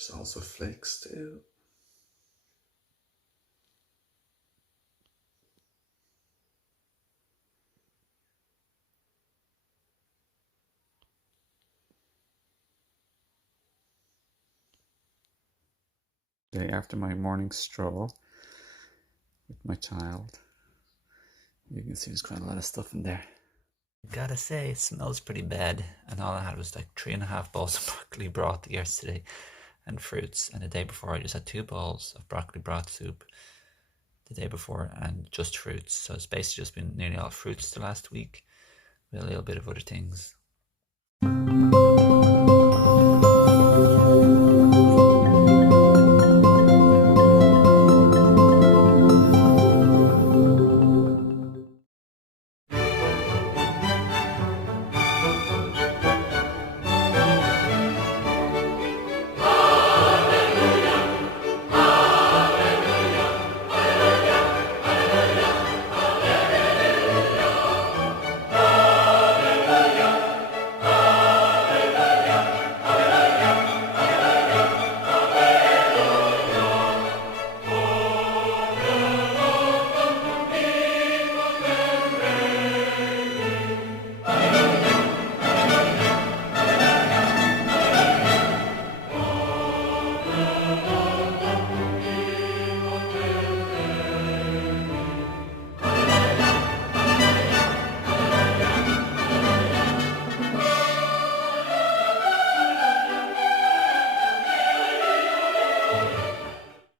There's also flakes too. Day after my morning stroll with my child. You can see there's quite a lot of stuff in there. Gotta say, it smells pretty bad. And all I had was like 3.5 bowls of broccoli broth yesterday and fruits. And the day before, I just had 2 bowls of broccoli broth soup the day before and just fruits. So it's basically just been nearly all fruits the last week with a little bit of other things.